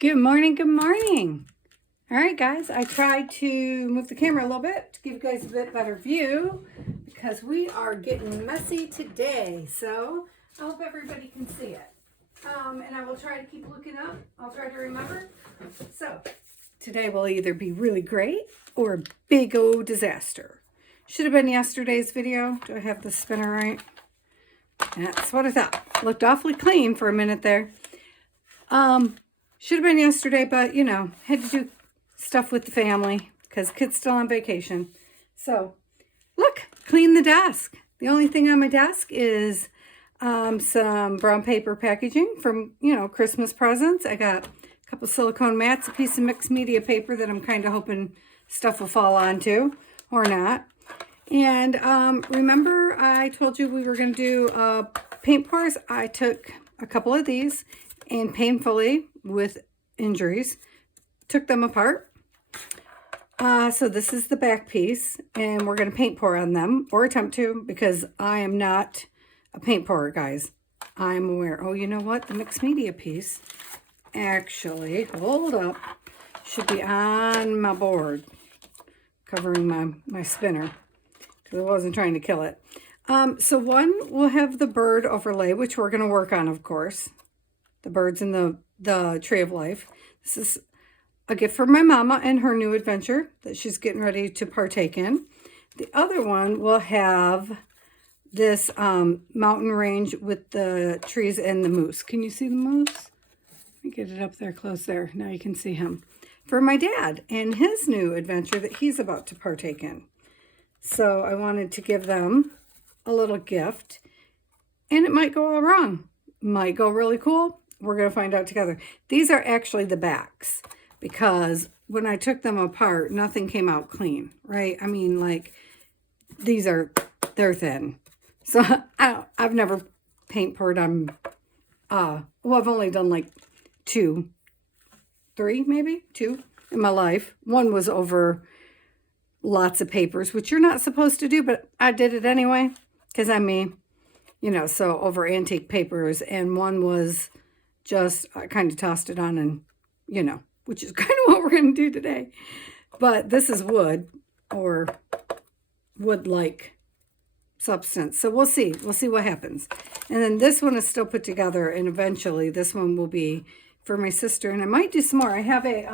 Good morning, good morning. All right, guys, I tried to move the camera a little bit to give you guys a bit better view because we are getting messy today. So I hope everybody can see it. And I will try to keep looking up. I'll try to remember. So today will either be really great or a big old disaster. Should have been yesterday's video. Do I have the spinner right? That's what I thought. Looked awfully clean for a minute there. Should have been yesterday, but, you know, had to do stuff with the family because kids still on vacation. So, look, clean the desk. The only thing on my desk is some brown paper packaging from, Christmas presents. I got a couple silicone mats, a piece of mixed media paper that I'm kind of hoping stuff will fall onto or not. And remember I told you we were going to do paint pours? I took a couple of these and painfully, with injuries, took them apart. So this is the back piece, and we're going to paint pour on them, or attempt to, because I am not a paint pourer, guys. I'm aware. Oh, you know what? The mixed media piece, actually, hold up, should be on my board, covering my spinner, because I wasn't trying to kill it. So one will have the bird overlay, which we're going to work on, of course. The birds in the Tree of Life. This is a gift for my mama and her new adventure that she's getting ready to partake in. The other one will have this mountain range with the trees and the moose. Can you see the moose? Let me get it up there close there. Now you can see him. For my dad and his new adventure that he's about to partake in. So I wanted to give them a little gift. And it might go all wrong. Might go really cool. We're going to find out together. These are actually the backs because when I took them apart, nothing came out clean, right? I mean, like, they're thin. So I've never paint poured on, well, I've only done like 2 in my life. One was over lots of papers, which you're not supposed to do, but I did it anyway because I'm me. So over antique papers, and one was just, I kind of tossed it on and, which is kind of what we're going to do today. But this is wood or wood-like substance. So we'll see. We'll see what happens. And then this one is still put together, and eventually this one will be for my sister. And I might do some more. I have a,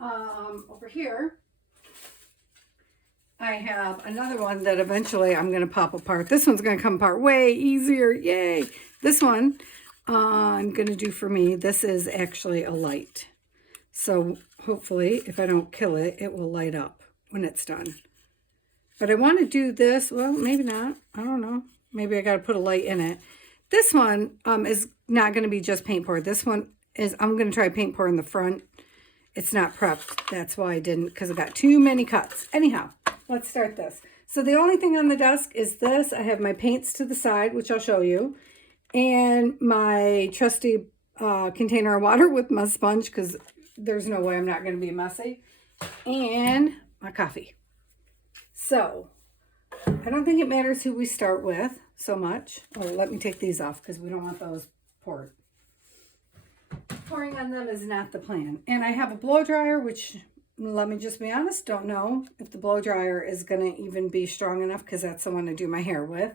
over here, I have another one that eventually I'm going to pop apart. This one's going to come apart way easier. Yay. This one I'm going to do for me. This is actually a light. So hopefully if I don't kill it, it will light up when it's done. But I want to do this. Well, maybe not. I don't know. Maybe I got to put a light in it. This one is not going to be just paint pour. This one is, I'm going to try paint pour in the front. It's not prepped. That's why I didn't, because I got too many cuts. Anyhow, let's start this. So the only thing on the desk is this. I have my paints to the side, which I'll show you, and my trusty container of water with my sponge, because there's no way I'm not going to be messy, and my coffee. So I don't think it matters who we start with so much. Oh, let me take these off because we don't want those poured. Pouring on them is not the plan. And I have a blow dryer, which, let me just be honest, don't know if the blow dryer is going to even be strong enough because that's the one I do my hair with.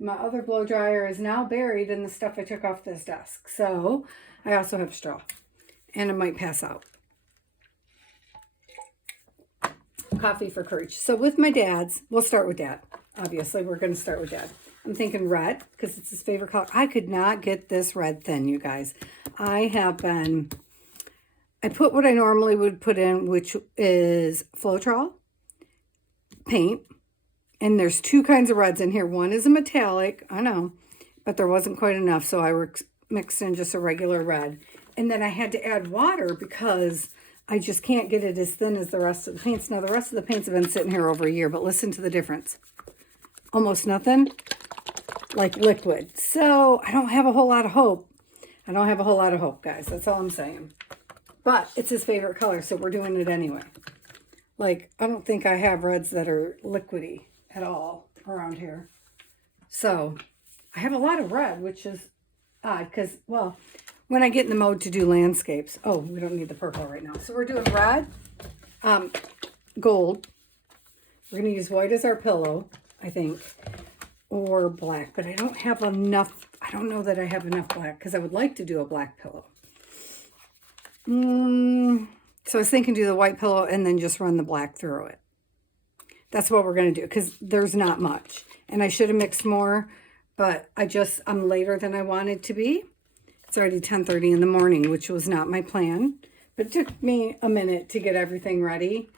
My other blow dryer is now buried in the stuff I took off this desk. So I also have straw, and it might pass out. Coffee for courage. So with my dad's, we'll start with dad. Obviously, we're going to start with dad. I'm thinking red because it's his favorite color. I could not get this red thin, you guys. I put what I normally would put in, which is Floetrol paint. And there's 2 kinds of reds in here. One is a metallic, I know, but there wasn't quite enough, so I mixed in just a regular red. And then I had to add water because I just can't get it as thin as the rest of the paints. Now, the rest of the paints have been sitting here over a year, but listen to the difference. Almost nothing, like liquid. So I don't have a whole lot of hope. I don't have a whole lot of hope, guys. That's all I'm saying. But it's his favorite color, so we're doing it anyway. Like, I don't think I have reds that are liquidy at all around here. So I have a lot of red, which is odd because, well, when I get in the mode to do landscapes. Oh, we don't need the purple right now. So we're doing red, gold. We're going to use white as our pillow, I think, or black. But I don't have enough. I don't know that I have enough black because I would like to do a black pillow. So I was thinking do the white pillow and then just run the black through it. That's what we're going to do because there's not much. And I should have mixed more, but I'm later than I wanted to be. It's already 10:30 in the morning, which was not my plan. But it took me a minute to get everything ready.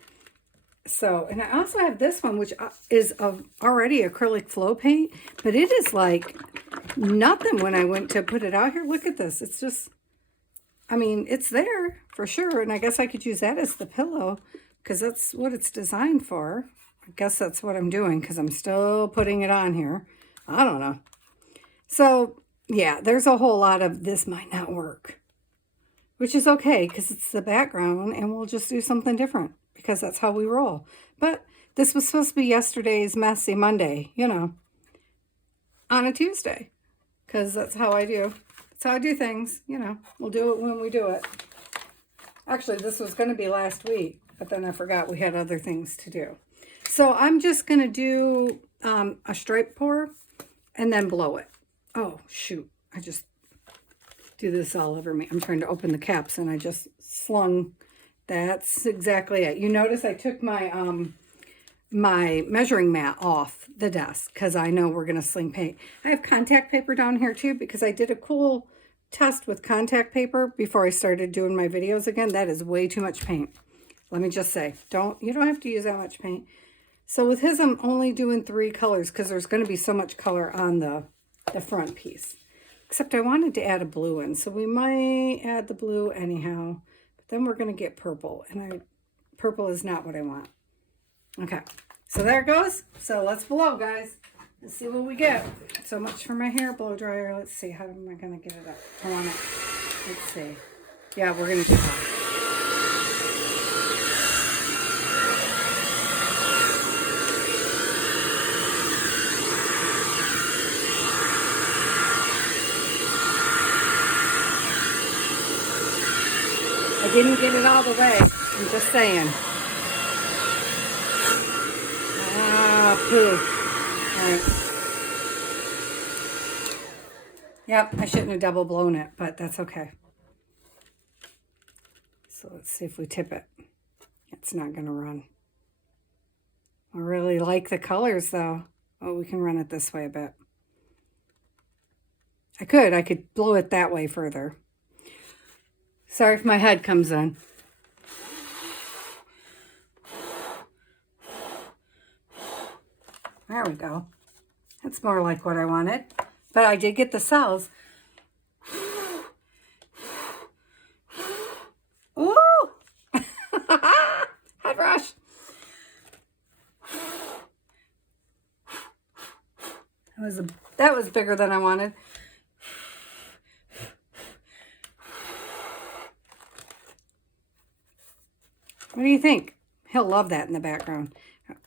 So, and I also have this one, which is already acrylic flow paint. But it is like nothing when I went to put it out here. Look at this. It's just, I mean, it's there for sure. And I guess I could use that as the pillow because that's what it's designed for. I guess that's what I'm doing because I'm still putting it on here. I don't know. So, yeah, there's a whole lot of this might not work, which is okay because it's the background and we'll just do something different because that's how we roll. But this was supposed to be yesterday's Messy Monday, you know, on a Tuesday because that's how I do. That's how I do things, you know. We'll do it when we do it. Actually, this was going to be last week, but then I forgot we had other things to do. So I'm just going to do a stripe pour and then blow it. Oh, shoot. I just do this all over me. I'm trying to open the caps and I just slung. That's exactly it. You notice I took my my measuring mat off the desk because I know we're going to sling paint. I have contact paper down here too because I did a cool test with contact paper before I started doing my videos again. That is way too much paint. Let me just say, you don't have to use that much paint. So with his, I'm only doing 3 colors because there's going to be so much color on the front piece. Except I wanted to add a blue in, so we might add the blue anyhow. But then we're going to get purple, and purple is not what I want. Okay, so there it goes. So let's blow, guys. Let's see what we get. So much for my hair blow dryer. Let's see, how am I going to get it up? I want it. Let's see. Yeah, we're going to do that. I didn't get it all the way. I'm just saying. Poo. All right. Yep, I shouldn't have double blown it, but that's okay. So let's see if we tip it. It's not going to run. I really like the colors, though. Oh, we can run it this way a bit. I could blow it that way further. Sorry if my head comes in. There we go. That's more like what I wanted. But I did get the cells. Ooh! Head rush. That was bigger than I wanted. What do you think? He'll love that in the background.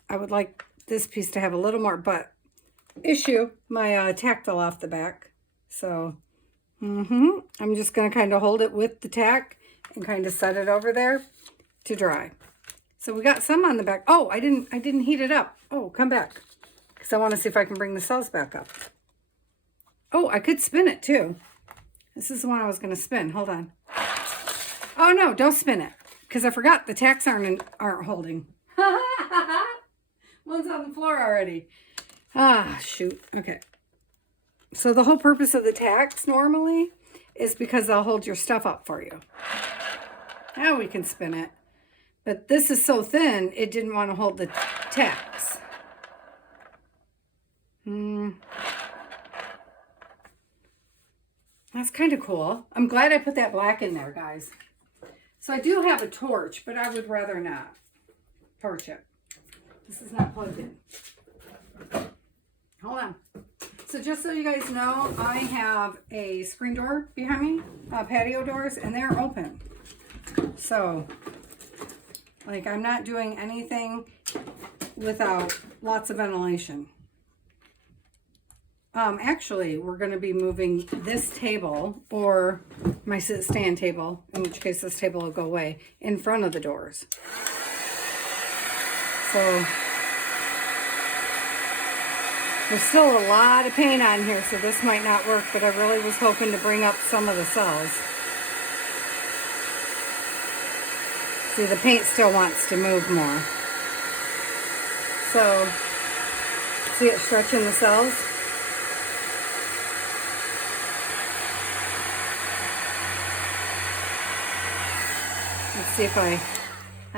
I would like this piece to have a little more, but issue, my tack fell off the back. So, I'm just going to kind of hold it with the tack and kind of set it over there to dry. So we got some on the back. Oh, I didn't heat it up. Oh, come back. Because I want to see if I can bring the cells back up. Oh, I could spin it too. This is the one I was going to spin. Hold on. Oh, no, don't spin it. Because I forgot the tacks aren't holding. One's on the floor already. Ah, shoot. Okay. So the whole purpose of the tacks normally is because they'll hold your stuff up for you. Now we can spin it. But this is so thin, it didn't want to hold the tacks. That's kind of cool. I'm glad I put that black in there, guys. So I do have a torch, but I would rather not torch it. This is not plugged in. Hold on. So just so you guys know, I have a screen door behind me, patio doors, and they're open. So, like, I'm not doing anything without lots of ventilation. Actually, we're going to be moving this table or my sit-stand table, in which case this table will go away, in front of the doors. So there's still a lot of paint on here, so this might not work, but I really was hoping to bring up some of the cells. See, the paint still wants to move more. So, see it stretching the cells? Let's see if I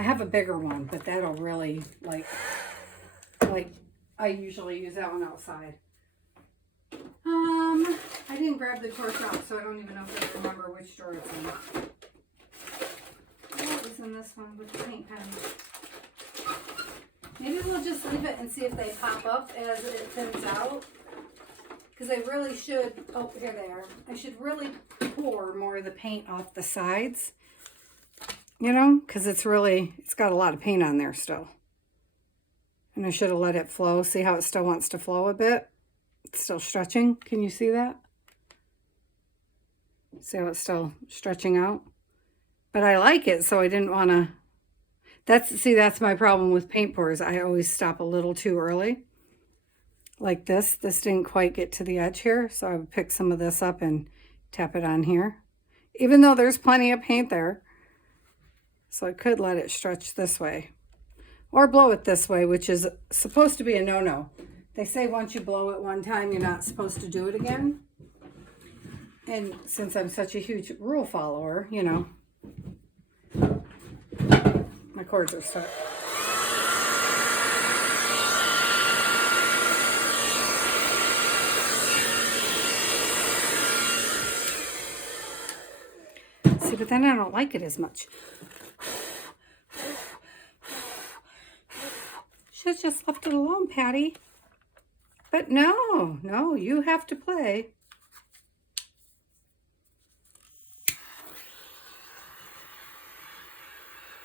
have a bigger one, but that'll really, like I usually use that one outside. I didn't grab the torch out, so I don't even know if I remember which drawer it's in. Oh, it was in this one with the paint pen. Maybe we'll just leave it and see if they pop up as it thins out. Because I really should, oh, here they are. I should really pour more of the paint off the sides. You know, because it's got a lot of paint on there still. And I should have let it flow. See how it still wants to flow a bit? It's still stretching. Can you see that? See how it's still stretching out? But I like it, so I didn't want to... That's my problem with paint pours. I always stop a little too early. Like this. This didn't quite get to the edge here, so I would pick some of this up and tap it on here. Even though there's plenty of paint there. So I could let it stretch this way. Or blow it this way, which is supposed to be a no-no. They say once you blow it one time, you're not supposed to do it again. And since I'm such a huge rule follower, you know, my cords are stuck. See, but then I don't like it as much. Should have just left it alone, Patty. But no, you have to play.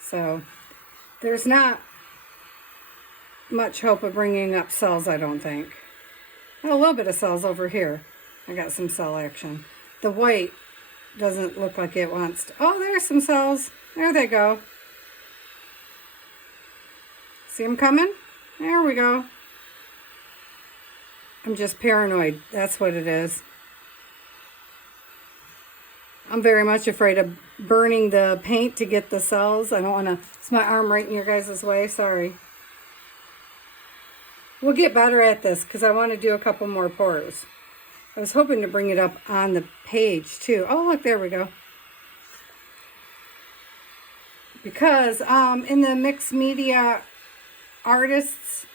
So there's not much hope of bringing up cells, I don't think. Oh, a little bit of cells over here. I got some cell action. The white doesn't look like it wants to. Oh, there's some cells. There they go. See them coming? There we go. I'm just paranoid. That's what it is. I'm very much afraid of burning the paint to get the cells. I don't want to... It's my arm right in your guys' way. Sorry. We'll get better at this because I want to do a couple more pours. I was hoping to bring it up on the page too. Oh, look, there we go. Because in the Mixed Media Artists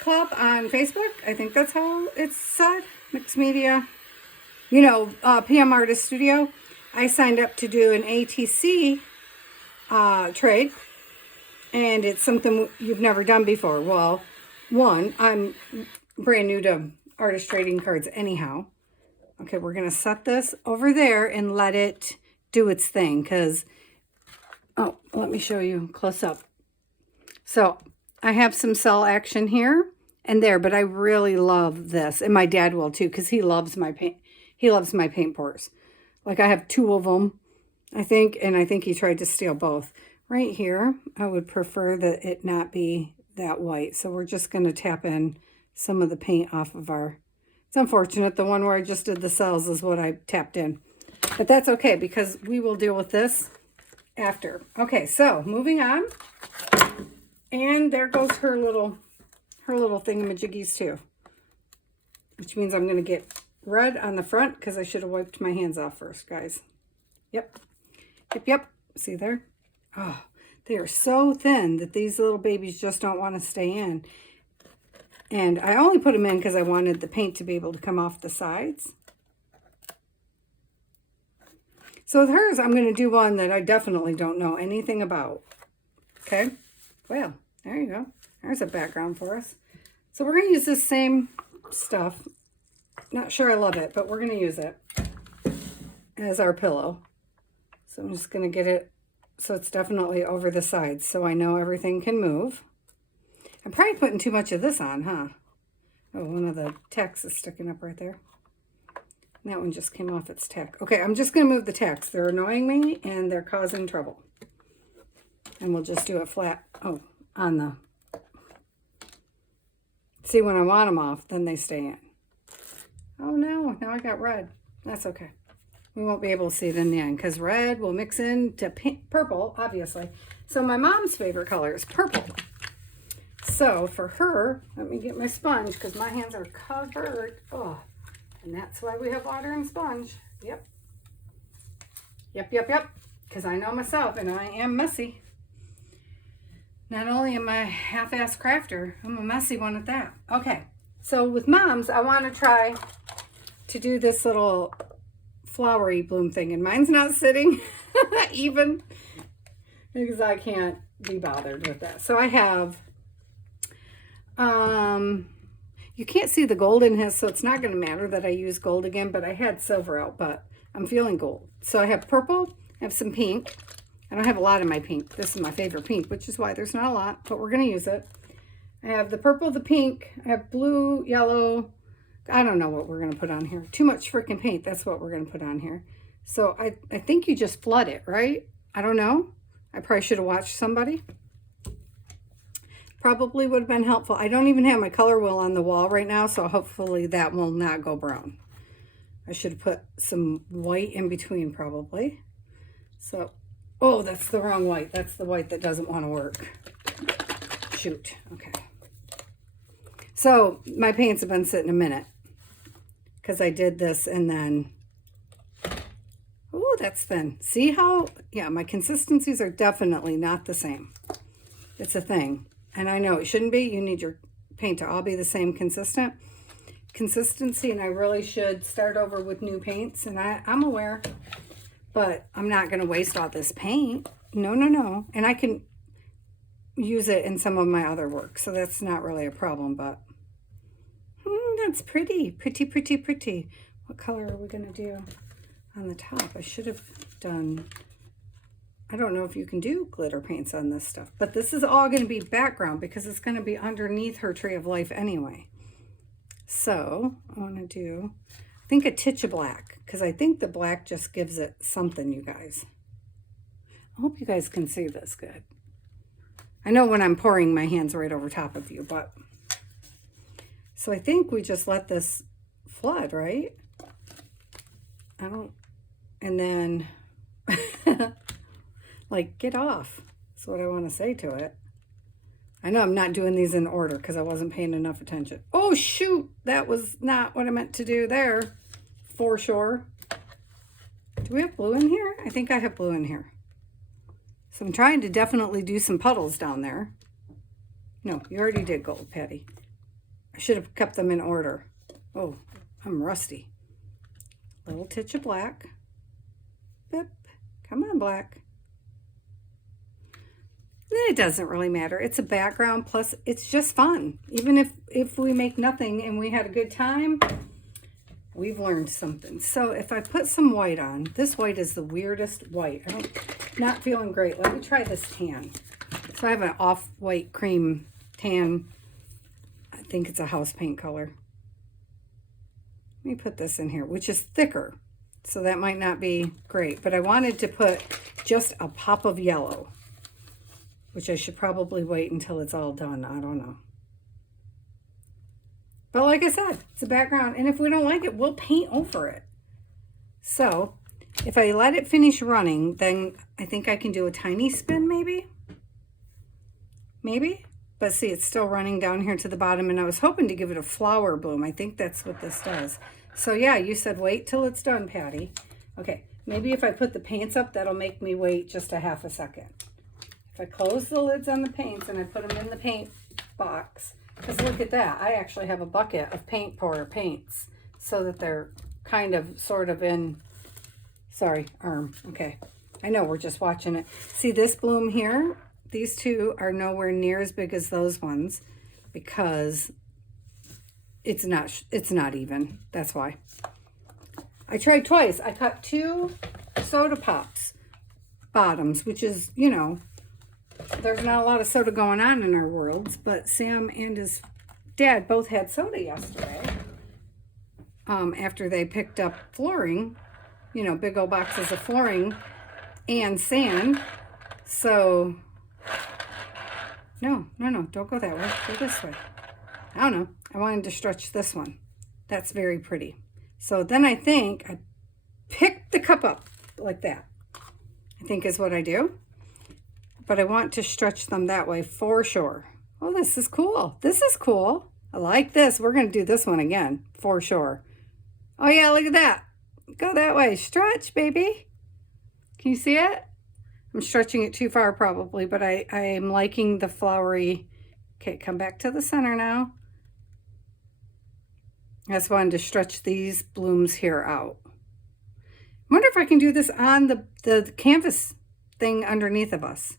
Club on Facebook, I think that's how it's said, Mixed Media, you know, PM Artist Studio. I signed up to do an ATC trade, and it's something you've never done before. Well, one, I'm brand new to artist trading cards anyhow. Okay, we're going to set this over there and let it do its thing, because, oh, let me show you close up. So I have some cell action here and there, but I really love this, and my dad will too, because he loves my paint. He loves my paint pours. Like, I have 2 of them, I think, and I think he tried to steal both. Right here, I would prefer that it not be that white, so we're just going to tap in some of the paint off of our... It's unfortunate, the one where I just did the cells is what I tapped in. But that's okay, because we will deal with this after. Okay, so moving on. And there goes her little thingamajiggies too. Which means I'm going to get red on the front because I should have wiped my hands off first, guys. Yep. Yep. See there? Oh, they are so thin that these little babies just don't want to stay in. And I only put them in because I wanted the paint to be able to come off the sides. So with hers, I'm going to do one that I definitely don't know anything about. Okay? Well, there you go. There's a background for us. So we're going to use this same stuff. Not sure I love it, but we're going to use it as our pillow. So I'm just going to get it so it's definitely over the sides so I know everything can move. I'm probably putting too much of this on, huh? Oh, one of the tacks is sticking up right there. And that one just came off its tack. Okay, I'm just going to move the tacks. They're annoying me and they're causing trouble. And we'll just do it flat. Oh, on the... See, when I want them off, then they stay in. Oh no, now I got red. That's okay. We won't be able to see it in the end because red will mix into purple, obviously. So my mom's favorite color is purple. So for her, let me get my sponge because my hands are covered. Oh, and that's why we have water and sponge. Yep. Yep. Because I know myself and I am messy. Not only am I a half-ass crafter, I'm a messy one at that. Okay, so with Mom's, I want to try to do this little flowery bloom thing. And mine's not sitting even because I can't be bothered with that. So I have, you can't see the gold in his, so it's not going to matter that I use gold again, but I had silver out, but I'm feeling gold. So I have purple, I have some pink. I don't have a lot of my pink. This is my favorite pink, which is why there's not a lot, but we're going to use it. I have the purple, the pink, I have blue, yellow. I don't know what we're going to put on here. Too much freaking paint. That's what we're going to put on here. So I think you just flood it, right? I don't know. I probably should have watched somebody. Probably would have been helpful. I don't even have my color wheel on the wall right now, so hopefully that will not go brown. I should have put some white in between probably. So... oh, that's the wrong white. That's the white that doesn't want to work. Shoot. Okay. So my paints have been sitting a minute because I did this and then, oh, that's thin. See how, yeah, my consistencies are definitely not the same. It's a thing. And I know it shouldn't be. You need your paint to all be the same consistency. And I really should start over with new paints. And I'm aware. But I'm not going to waste all this paint. No. And I can use it in some of my other work. So that's not really a problem. But that's pretty. Pretty. What color are we going to do on the top? I should have done... I don't know if you can do glitter paints on this stuff. But this is all going to be background because it's going to be underneath her tree of life anyway. So I want to do... I think a titch of black, because I think the black just gives it something, you guys. I hope you guys can see this good. I know when I'm pouring, my hand's right over top of you, but... so I think we just let this flood, right? And then... like, get off. That's what I want to say to it. I know I'm not doing these in order because I wasn't paying enough attention. Oh, shoot. That was not what I meant to do there. For sure. Do we have blue in here? I think I have blue in here. So I'm trying to definitely do some puddles down there. No, you already did gold, Patty. I should have kept them in order. Oh, I'm rusty. Little titch of black. Bip. Come on, black. It doesn't really matter. It's a background, plus it's just fun. Even if we make nothing and we had a good time, we've learned something. So if I put some white on, this white is the weirdest white. I'm not feeling great. Let me try this tan. So I have an off-white cream tan. I think it's a house paint color. Let me put this in here, which is thicker. So that might not be great. But I wanted to put just a pop of yellow, which I should probably wait until it's all done. I don't know. But like I said, it's a background. And if we don't like it, we'll paint over it. So if I let it finish running, then I think I can do a tiny spin maybe. Maybe. But see, it's still running down here to the bottom. And I was hoping to give it a flower bloom. I think that's what this does. So yeah, you said wait till it's done, Patty. Okay, maybe if I put the paints up, that'll make me wait just a half a second. If I close the lids on the paints and I put them in the paint box, because look at that, I actually have a bucket of paint pour paints so that they're kind of sort of in, sorry, arm, okay. I know, we're just watching it. See this bloom here? These two are nowhere near as big as those ones because it's not even, that's why. I tried twice. I cut 2 soda pops bottoms, which is, you know, there's not a lot of soda going on in our worlds, but Sam and his Dad both had soda yesterday. After they picked up flooring, you know, big old boxes of flooring and sand. So, no, don't go that way. Go this way. I don't know. I wanted to stretch this one. That's very pretty. So then I think I pick the cup up like that, I think is what I do. But I want to stretch them that way for sure. Oh, this is cool. This is cool. I like this. We're going to do this one again for sure. Oh yeah, look at that. Go that way. Stretch, baby. Can you see it? I'm stretching it too far probably, but I am liking the flowery. Okay, come back to the center now. I just wanted to stretch these blooms here out. I wonder if I can do this on the canvas thing underneath of us.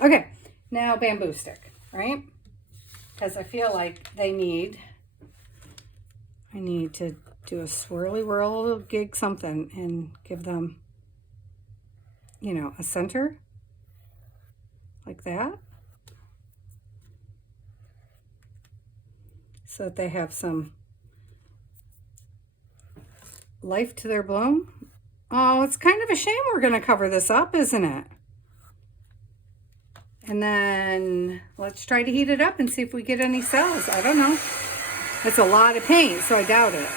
Okay, now bamboo stick, right? Because I feel like I need to do a swirly whirl gig something and give them, you know, a center like that. So that they have some life to their bloom. Oh, it's kind of a shame we're going to cover this up, isn't it? And then let's try to heat it up and see if we get any cells. I don't know. It's a lot of paint, so I doubt it.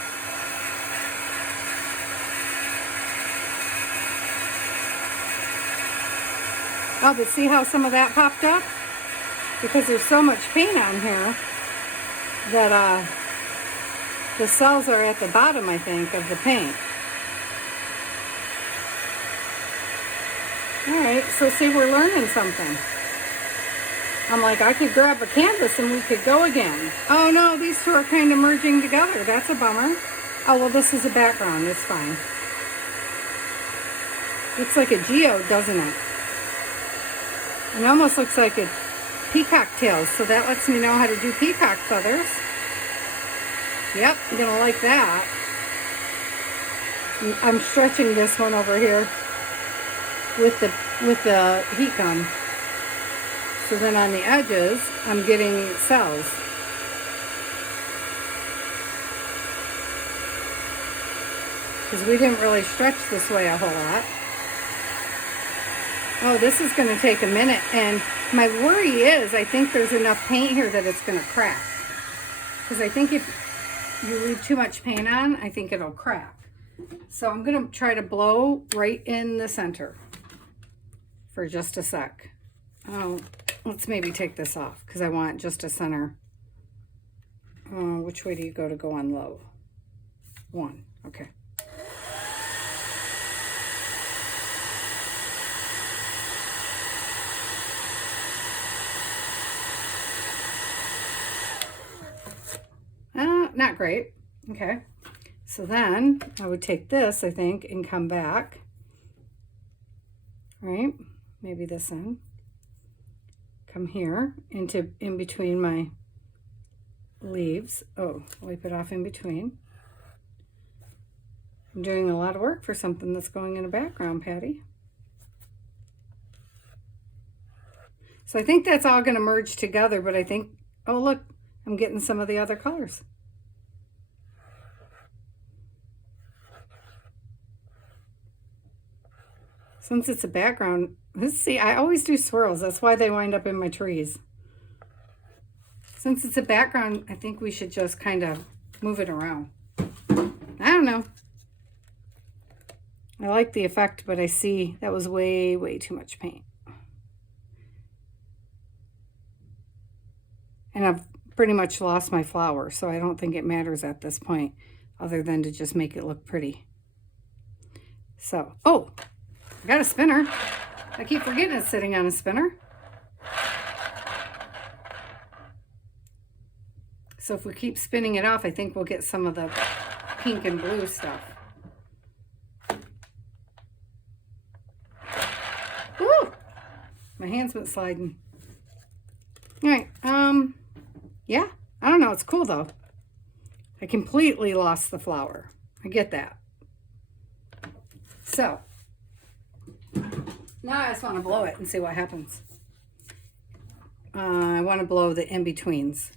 Oh, but see how some of that popped up? Because there's so much paint on here that the cells are at the bottom, I think, of the paint. All right, so see, we're learning something. I'm like, I could grab a canvas and we could go again. Oh no, these two are kind of merging together. That's a bummer. Oh, well, this is a background. It's fine. Looks like a geode, doesn't it? It almost looks like a peacock tails, so that lets me know how to do peacock feathers. Yep, I'm gonna like that. I'm stretching this one over here with the heat gun. So then on the edges, I'm getting cells. Because we didn't really stretch this way a whole lot. Oh, this is going to take a minute. And my worry is, I think there's enough paint here that it's going to crack. Because I think if you leave too much paint on, I think it'll crack. So I'm going to try to blow right in the center for just a sec. Oh, let's maybe take this off because I want just a center. Which way do you go on low? 1, okay. Not great. Okay. So then I would take this, I think, and come back. Right? Maybe this end. Come here in between my leaves. Oh, wipe it off in between. I'm doing a lot of work for something that's going in the background, Patty. So I think that's all going to merge together, but I think, oh look, I'm getting some of the other colors. Since it's a background, let's see, I always do swirls. That's why they wind up in my trees. Since it's a background, I think we should just kind of move it around. I don't know. I like the effect, but I see that was way, way too much paint. And I've pretty much lost my flower, so I don't think it matters at this point, other than to just make it look pretty. So, oh, I got a spinner. I keep forgetting it's sitting on a spinner. So if we keep spinning it off, I think we'll get some of the pink and blue stuff. Woo! My hands went sliding. All right, yeah, I don't know. It's cool though. I completely lost the flower. I get that. So now I just want to blow it and see what happens. I want to blow the in-betweens.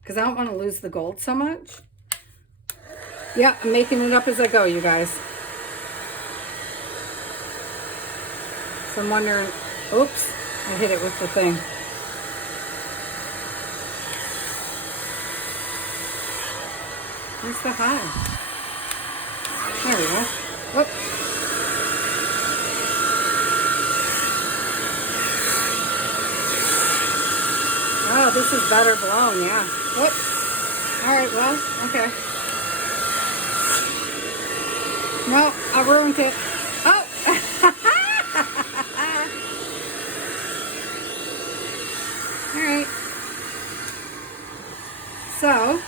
because I don't want to lose the gold so much. Yeah, I'm making it up as I go, you guys. So I'm wondering, oops, I hit it with the thing. Where's the high? There we go. Whoop. Oh, this is better blown, yeah. Whoop. All right, well, okay. No, I ruined it. Oh! All right. So,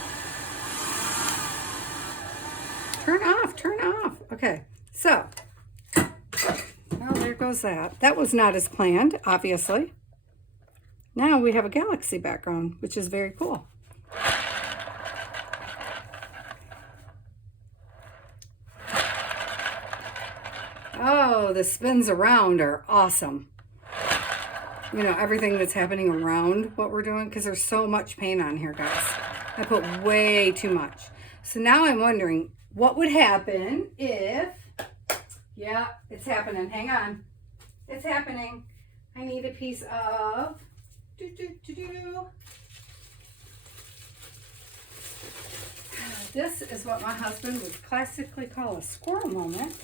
turn off. Okay, so, well, there goes that. That was not as planned, obviously. Now we have a galaxy background, which is very cool. Oh, the spins around are awesome. You know, everything that's happening around what we're doing, because there's so much paint on here, guys. I put way too much. So now I'm wondering what would happen if, yeah, it's happening. Hang on. It's happening. I need a piece of, This is what my husband would classically call a squirrel moment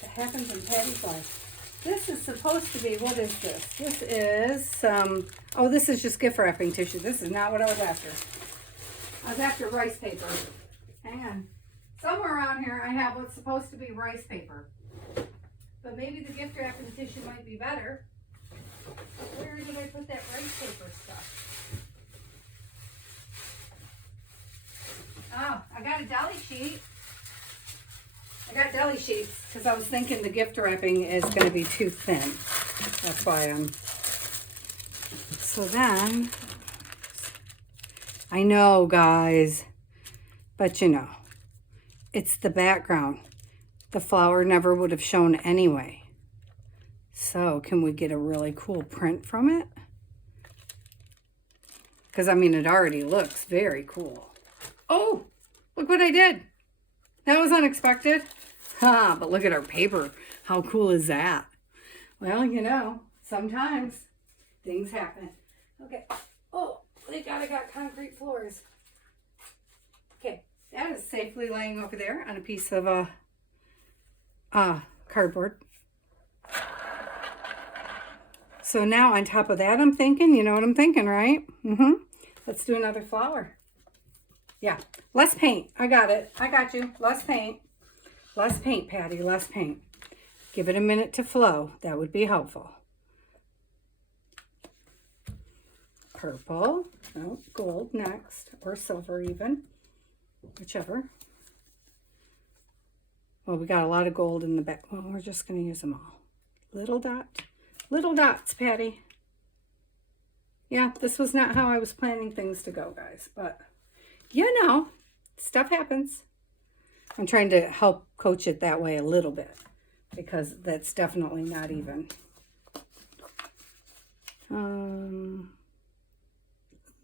that happens in Patty's life. This is supposed to be, what is this? This is some, oh, this is just gift wrapping tissue. This is not what I was after. I was after rice paper. Hang on. Somewhere around here I have what's supposed to be rice paper. But maybe the gift wrapping tissue might be better. Where did I put that rice paper stuff? Oh, I got a deli sheet. I got deli sheets because I was thinking the gift wrapping is going to be too thin. That's why I'm... So then, I know, guys, but you know, it's the background. The flower never would have shown anyway. So can we get a really cool print from it? Because, I mean, it already looks very cool. Oh, look what I did. That was unexpected. Ha, but look at our paper. How cool is that? Well, you know, sometimes things happen. Okay. Oh, thank God I got concrete floors. Okay, that is safely laying over there on a piece of cardboard. So now on top of that, I'm thinking, you know what I'm thinking, right? Let's do another flower. Yeah, less paint. I got it. I got you. Less paint. Less paint, Patty. Less paint. Give it a minute to flow. That would be helpful. Purple. Oh, gold next. Or silver even. Whichever. Well, we got a lot of gold in the back. Well, we're just going to use them all. Little dot. Little dots, Patty. Yeah, this was not how I was planning things to go, guys. But, you know, stuff happens. I'm trying to help coach it that way a little bit. Because that's definitely not even.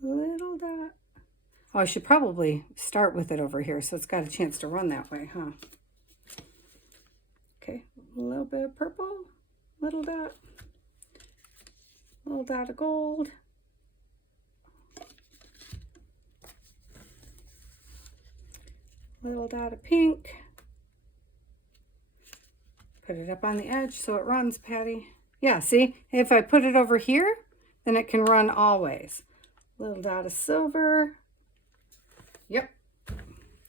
Little dot. Oh, I should probably start with it over here so it's got a chance to run that way, huh? Okay, a little bit of purple, little dot of gold. Little dot of pink. Put it up on the edge so it runs, Patty. Yeah, see, if I put it over here, then it can run always. Little dot of silver. Yep.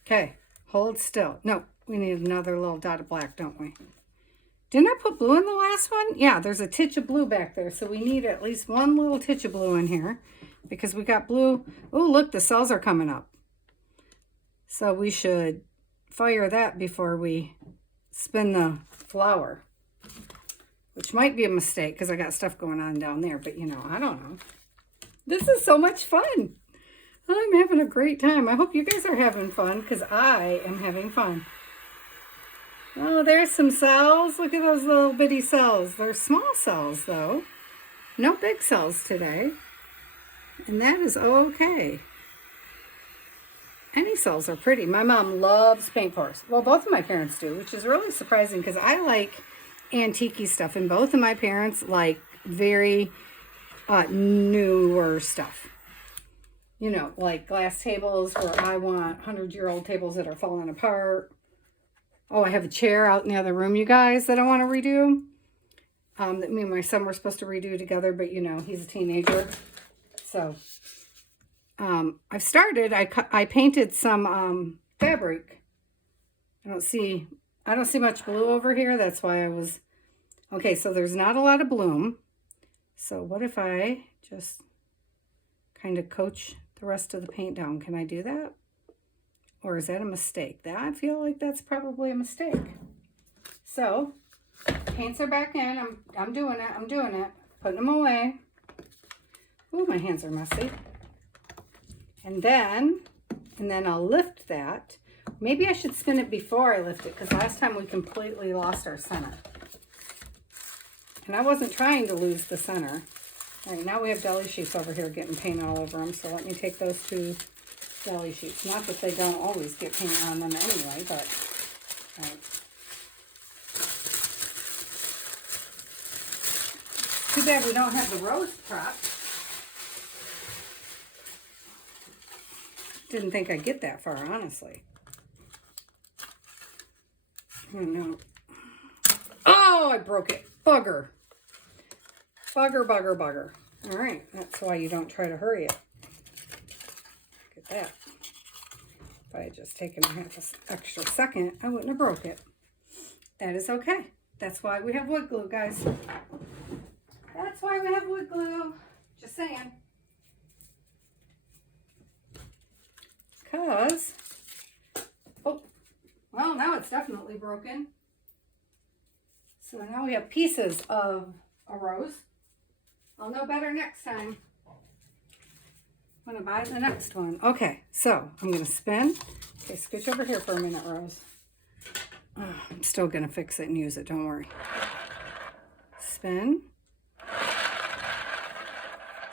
Okay, hold still. No, we need another little dot of black, don't we? Didn't I put blue in the last one? Yeah, there's a titch of blue back there, so we need at least one little titch of blue in here because we got blue. Oh, look, the cells are coming up. So we should fire that before we spin the flower, which might be a mistake because I got stuff going on down there, but you know, I don't know. This is so much fun. I'm having a great time. I hope you guys are having fun because I am having fun. Oh, there's some cells. Look at those little bitty cells. They're small cells though. No big cells today. And that is okay. Any cells are pretty. My mom loves paint pours. Well, both of my parents do, which is really surprising because I like antique stuff, and both of my parents like very newer stuff. You know, like glass tables where I want 100-year-old tables that are falling apart. Oh, I have a chair out in the other room, you guys, that I want to redo. That me and my son were supposed to redo together, but you know, he's a teenager. So, I've started, I painted some fabric. I don't see much blue over here. That's why I was, okay, so there's not a lot of bloom. So what if I just kind of coach the rest of the paint down? Can I do that? Or is that a mistake? I feel like that's probably a mistake. So, paints are back in. I'm doing it. Putting them away. Ooh, my hands are messy. And then I'll lift that. Maybe I should spin it before I lift it, because last time we completely lost our center. And I wasn't trying to lose the center. All right, now we have deli sheets over here getting paint all over them. So let me take those two deli sheets. Not that they don't always get paint on them anyway, but all right. Too bad we don't have the rose prop. Didn't think I'd get that far, honestly. Oh no. Oh, I broke it. Bugger. Bugger. All right, that's why you don't try to hurry it. Look at that. If I had just taken a half an extra second, I wouldn't have broke it. That is okay. That's why we have wood glue, guys. That's why we have wood glue. Just saying. Because, oh, well, now it's definitely broken. So now we have pieces of a rose. I'll know better next time. I'm going to buy the next one. Okay, so I'm going to spin. Okay, scooch over here for a minute, Rose. Oh, I'm still going to fix it and use it, don't worry. Spin.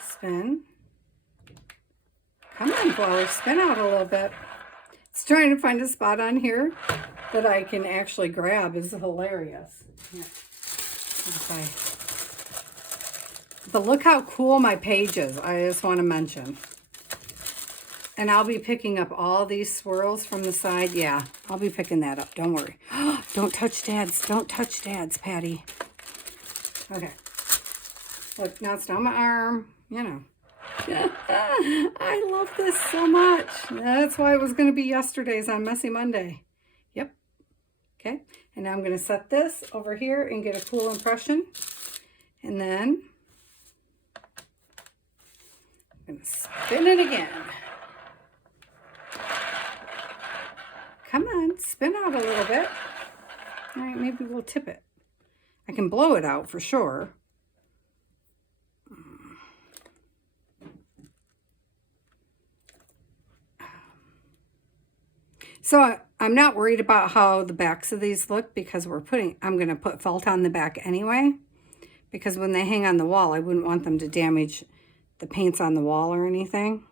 Spin. Come on, flower, spin out a little bit. It's trying to find a spot on here that I can actually grab is hilarious. Yeah. Okay. But look how cool my page is. I just want to mention. And I'll be picking up all these swirls from the side. Yeah, I'll be picking that up. Don't worry. Don't touch Dad's. Don't touch Dad's, Patty. Okay. Look, now it's down my arm. You know. I love this so much. That's why it was going to be yesterday's on Messy Monday. Yep. Okay. And now I'm going to set this over here and get a cool impression. And then I'm going to spin it again. Come on, spin out a little bit. All right, maybe we'll tip it. I can blow it out for sure. So I'm not worried about how the backs of these look because I'm going to put felt on the back anyway. Because when they hang on the wall, I wouldn't want them to damage the paints on the wall or anything.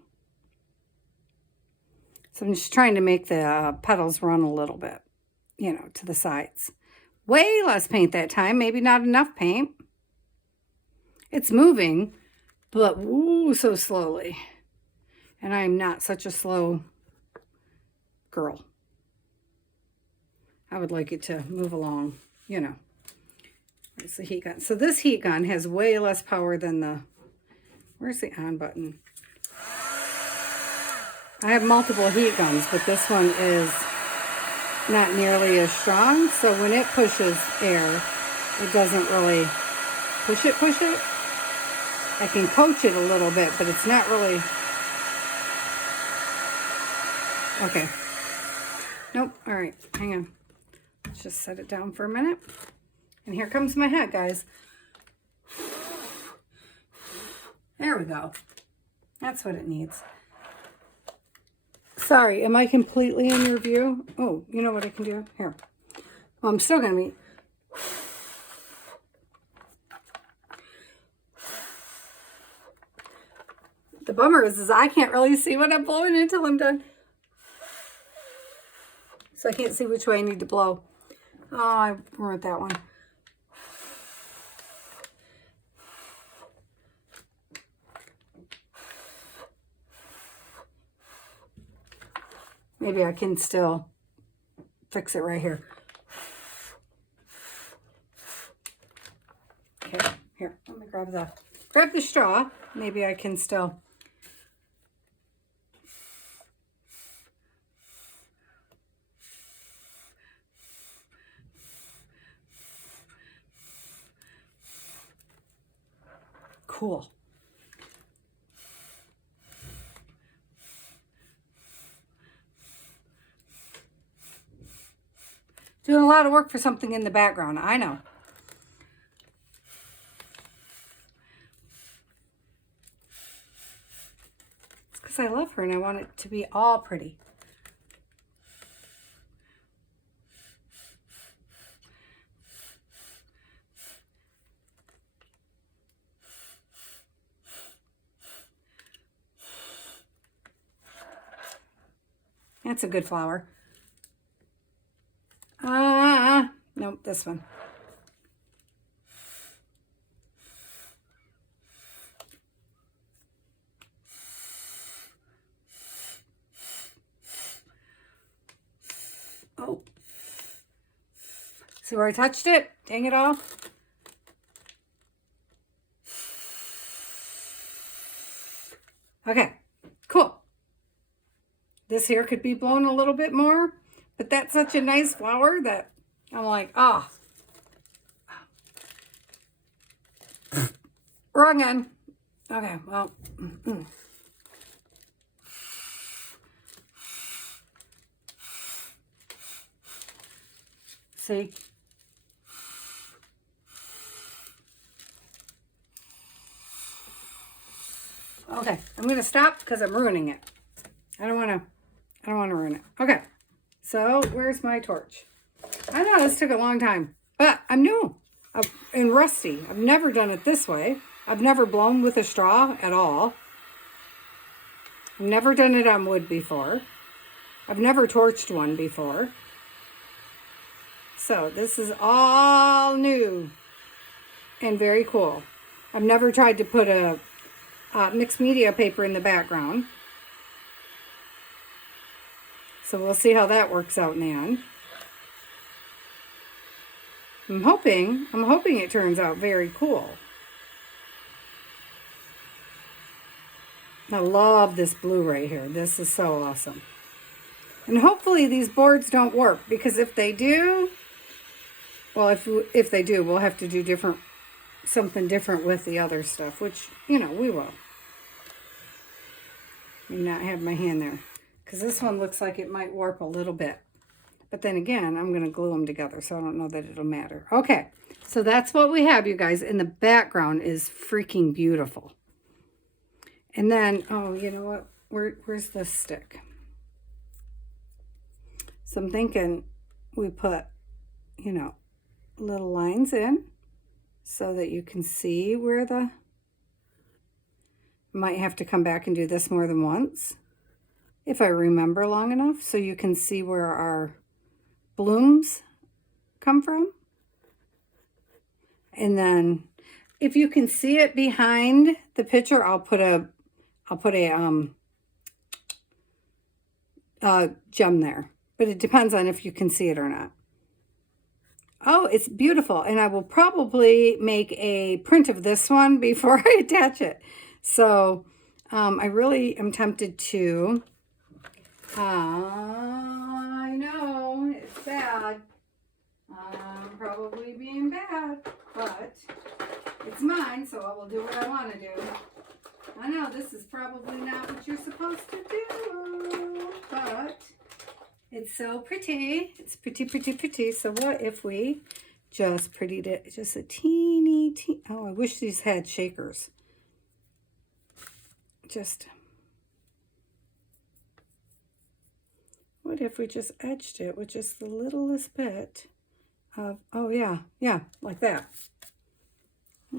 So I'm just trying to make the petals run a little bit, you know, to the sides. Way less paint that time, maybe not enough paint. It's moving, but ooh, so slowly. And I'm not such a slow girl. I would like it to move along, you know. Where's the heat gun? So this heat gun has way less power than the, where's the on button? I have multiple heat guns, but this one is not nearly as strong. So when it pushes air, it doesn't really push it. I can coach it a little bit, but it's not really. Okay. Nope. All right. Hang on. Let's just set it down for a minute. And here comes my head, guys. There we go. That's what it needs. Sorry, am I completely in your view? Oh, you know what I can do? Here. Well, I'm still going to be... The bummer is I can't really see what I'm blowing until I'm done. so I can't see which way I need to blow. Oh, I ruined that one. Maybe I can still fix it right here. Okay, here, let me grab the straw. Maybe I can still. Cool. Doing a lot of work for something in the background, I know. It's because I love her and I want it to be all pretty. That's a good flower. Nope, this one. Oh. See where I touched it? Dang it all. Okay, cool. This here could be blown a little bit more, but that's such a nice flower that I'm like, oh. Wrong end. Okay, well. See? Okay, I'm going to stop because I'm ruining it. I don't want to ruin it. Okay, so where's my torch? I know this took a long time, but I'm new and rusty. I've never done it this way. I've never blown with a straw at all. I've never done it on wood before. I've never torched one before. So this is all new and very cool. I've never tried to put a mixed media paper in the background. So we'll see how that works out in the end. I'm hoping it turns out very cool. I love this blue right here. This is so awesome. And hopefully these boards don't warp, because if they do, well, if they do, we'll have to do something different with the other stuff, which, you know, we will. Let me not have my hand there, because this one looks like it might warp a little bit. But then again, I'm going to glue them together, so I don't know that it'll matter. Okay, so that's what we have, you guys. And the background is freaking beautiful. And then, oh, you know what? Where's the stick? So I'm thinking we put, you know, little lines in so that you can see where the... Might have to come back and do this more than once, if I remember long enough, so you can see where our blooms come from. And then if you can see it behind the picture, I'll put a gem there, but it depends on if you can see it or not. Oh, it's beautiful. And I will probably make a print of this one before I attach it. So I really am tempted to, I know it's bad. I'm probably being bad, but it's mine, so I will do what I want to do. I know this is probably not what you're supposed to do, but it's so pretty. It's pretty, pretty, pretty. So what if we just prettied it just a teeny, oh, I wish these had shakers. What if we just edged it with just the littlest bit of, oh yeah, like that.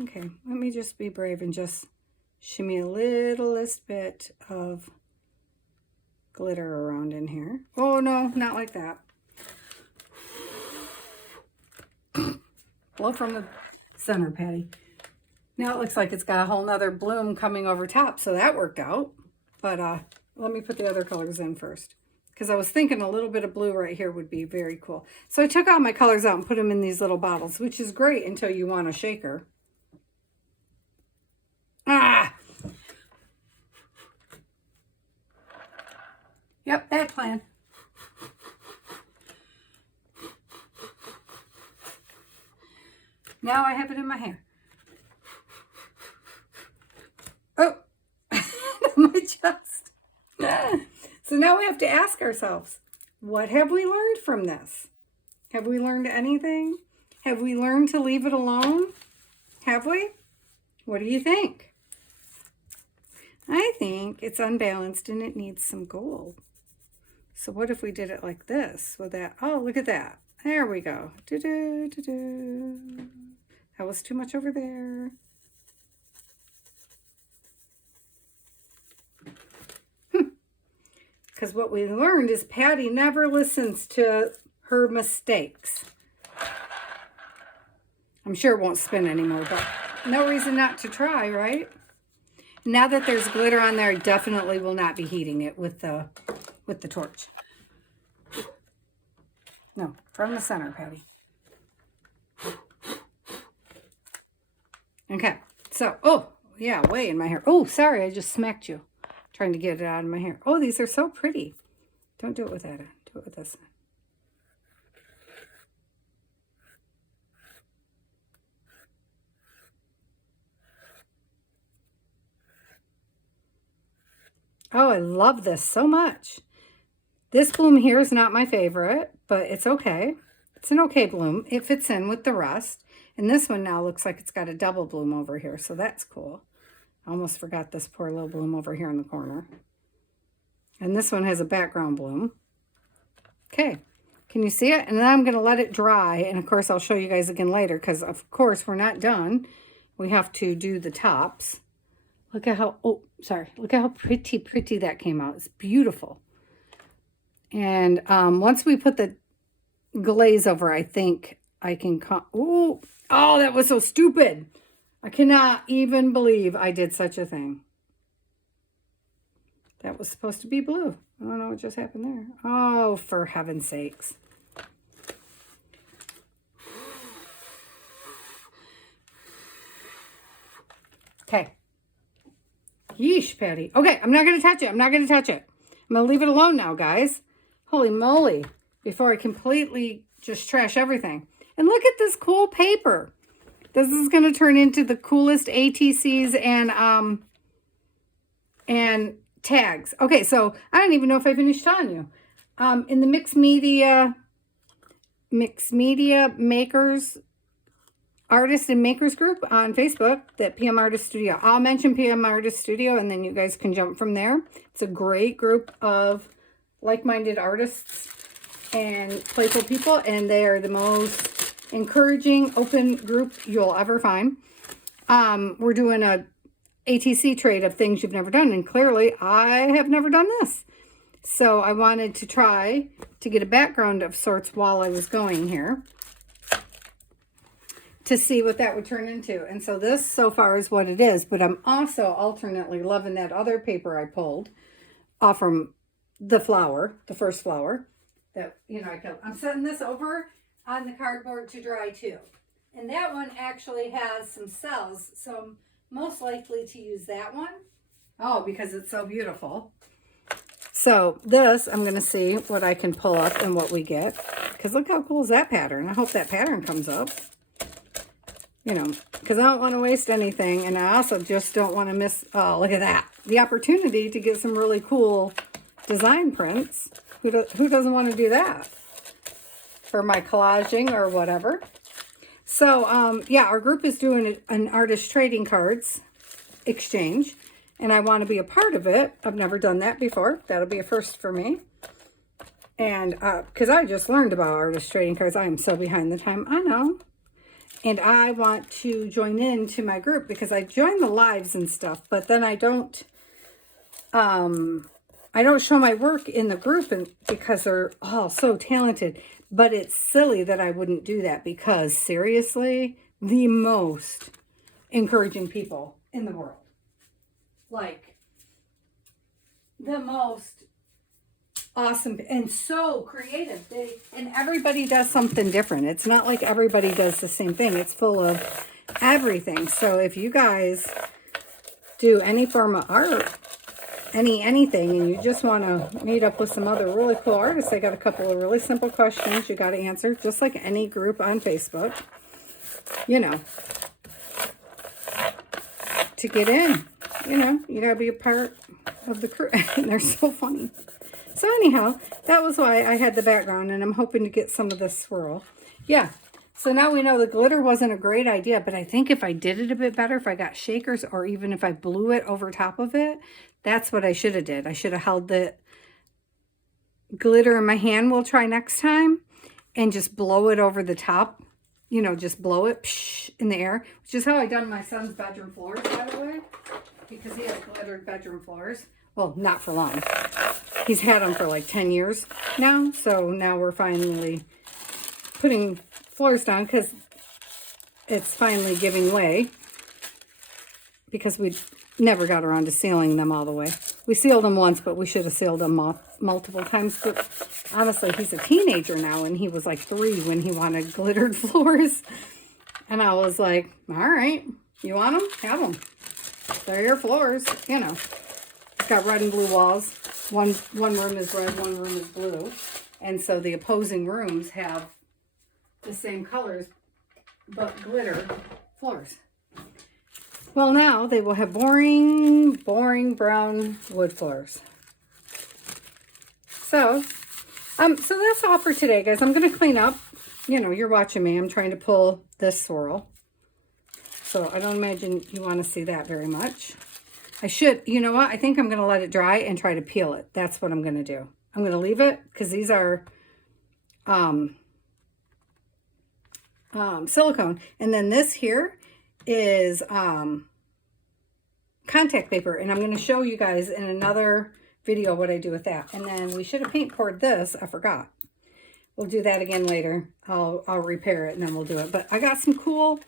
Okay, let me just be brave and just shimmy a littlest bit of glitter around in here. Oh no, not like that. Blow from the center, Patty. Now it looks like it's got a whole nother bloom coming over top, so that worked out. But let me put the other colors in first, because I was thinking a little bit of blue right here would be very cool. So I took all my colors out and put them in these little bottles, which is great until you want a shaker. Ah! Yep, bad plan. Now I have it in my hair. Oh, my chest. So now we have to ask ourselves, what have we learned from this? Have we learned anything? Have we learned to leave it alone? Have we? What do you think? I think it's unbalanced and it needs some gold. So what if we did it like this with that? Oh, look at that. There we go. Do-do-do-do. That was too much over there. Because what we learned is Patty never listens to her mistakes. I'm sure it won't spin anymore, but no reason not to try, right? Now that there's glitter on there, I definitely will not be heating it with the torch. No, from the center, Patty. Okay, so, oh, yeah, way in my hair. Oh, sorry, I just smacked you. Trying to get it out of my hair. Oh, these are so pretty. Don't do it with that. Do it with this. Oh, I love this so much. This bloom here is not my favorite, but it's okay. It's an okay bloom. It fits in with the rest. And this one now looks like it's got a double bloom over here, so that's cool. I almost forgot this poor little bloom over here in the corner. And this one has a background bloom. Okay, can you see it? And then I'm going to let it dry. And of course, I'll show you guys again later because of course we're not done. We have to do the tops. Look at how, oh, sorry. Look at how pretty that came out. It's beautiful. And once we put the glaze over, I think I can, oh, that was so stupid. I cannot even believe I did such a thing. That was supposed to be blue. I don't know what just happened there. Oh, for heaven's sakes. Okay. Yeesh, Patty. Okay, I'm not going to touch it. I'm not going to touch it. I'm going to leave it alone now, guys. Holy moly. Before I completely just trash everything. And look at this cool paper. This is going to turn into the coolest ATCs and tags. Okay, so I don't even know if I finished telling you. In the mixed media makers, artists and makers group on Facebook, that PM Artist Studio. I'll mention PM Artist Studio and then you guys can jump from there. It's a great group of like-minded artists and playful people, and they are the most encouraging, open group you'll ever find. We're doing a ATC trade of things you've never done, and clearly I have never done this. So I wanted to try to get a background of sorts while I was going here to see what that would turn into. And so this so far is what it is, but I'm also alternately loving that other paper I pulled off from the flower, the first flower that, you know, I'm setting this over on the cardboard to dry too. And that one actually has some cells, so I'm most likely to use that one. Oh, because it's so beautiful. So this, I'm going to see what I can pull up and what we get. Because look how cool is that pattern. I hope that pattern comes up. You know, because I don't want to waste anything. And I also just don't want to miss, oh, look at that. The opportunity to get some really cool design prints. Who doesn't want to do that? For my collaging or whatever. So, yeah, our group is doing an artist trading cards exchange. And I want to be a part of it. I've never done that before. That'll be a first for me. And because I just learned about artist trading cards. I am so behind the time. I know. And I want to join in to my group because I join the lives and stuff. But then I don't show my work in the group and because they're all so talented. But it's silly that I wouldn't do that because seriously, the most encouraging people in the world. Like, the most awesome and so creative. And everybody does something different. It's not like everybody does the same thing. It's full of everything. So if you guys do any form of art, anything, and you just want to meet up with some other really cool artists, I got a couple of really simple questions you got to answer, just like any group on Facebook, you know, to get in. You know, you got to be a part of the crew. And they're so funny. So anyhow, that was why I had the background, and I'm hoping to get some of this swirl. Yeah. So now we know the glitter wasn't a great idea, but I think if I did it a bit better, if I got shakers, or even if I blew it over top of it, that's what I should have did. I should have held the glitter in my hand. We'll try next time, and just blow it over the top. You know, just blow it in the air, which is how I done my son's bedroom floors, by the way, because he has glittered bedroom floors. Well, not for long. He's had them for like 10 years now. So now we're finally putting floors down because it's finally giving way, because we never got around to sealing them all the way. We sealed them once, but we should have sealed them multiple times. But honestly, he's a teenager now, and he was like 3 when he wanted glittered floors. And I was like, all right, you want them? Have them. They're your floors, you know. It's got red and blue walls. One room is red, one room is blue. And so the opposing rooms have the same colors, but glitter floors. Well, now they will have boring brown wood floors. So that's all for today, guys. I'm going to clean up. You know, you're watching me. I'm trying to pull this swirl. So I don't imagine you want to see that very much. I should, you know what? I think I'm going to let it dry and try to peel it. That's what I'm going to do. I'm going to leave it because these are silicone. And then this here is contact paper. And I'm going to show you guys in another video what I do with that. And then we should have paint poured this. I forgot. We'll do that again later. I'll repair it and then we'll do it. But I got some cool,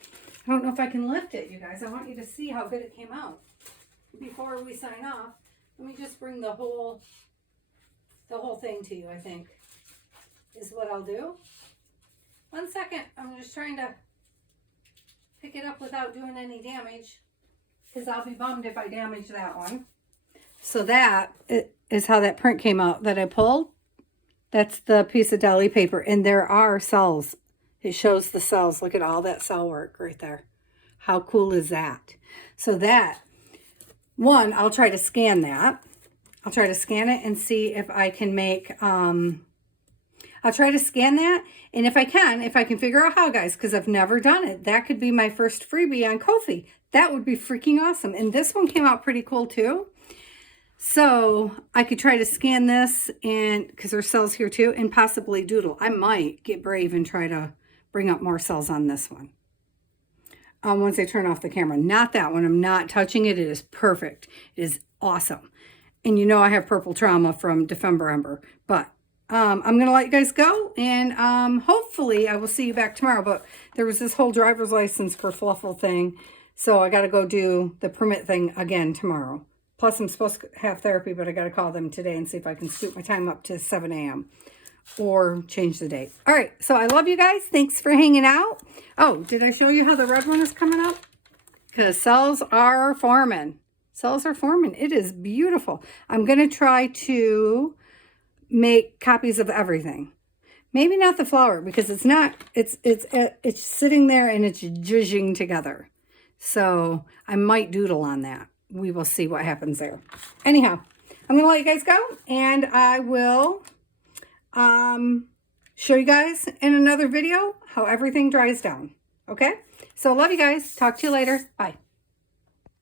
I don't know if I can lift it, you guys. I want you to see how good it came out. Before we sign off, let me just bring the whole thing to you, I think, is what I'll do. 1 second. I'm just trying to pick it up without doing any damage, because I'll be bummed if I damage that one. So that is how that print came out that I pulled. That's the piece of deli paper, and there are cells. It shows the cells. Look at all that cell work right there. How cool is that? So that one, I'll try to scan that. I'll try to scan it and see if I can make, I'll try to scan that. And if I can figure out how, guys, because I've never done it, that could be my first freebie on Ko-fi. That would be freaking awesome. And this one came out pretty cool too. So I could try to scan this, and because there's cells here too, and possibly doodle. I might get brave and try to bring up more cells on this one. Once I turn off the camera. Not that one. I'm not touching it. It is perfect. It is awesome. And you know I have purple trauma from Defember Ember. But I'm going to let you guys go. And hopefully I will see you back tomorrow. But there was this whole driver's license for Fluffle thing. So I got to go do the permit thing again tomorrow. Plus I'm supposed to have therapy, but I got to call them today and see if I can scoot my time up to 7 a.m. or change the date. All right, so I love you guys. Thanks for hanging out. Oh, did I show you how the red one is coming up? Because cells are forming. Cells are forming. It is beautiful. I'm going to try to make copies of everything. Maybe not the flower, because it's not, it's sitting there and it's zhuzhing together. So I might doodle on that. We will see what happens there. Anyhow, I'm going to let you guys go, and I will show you guys in another video how everything dries down. Okay? So love you guys. Talk to you later. Bye.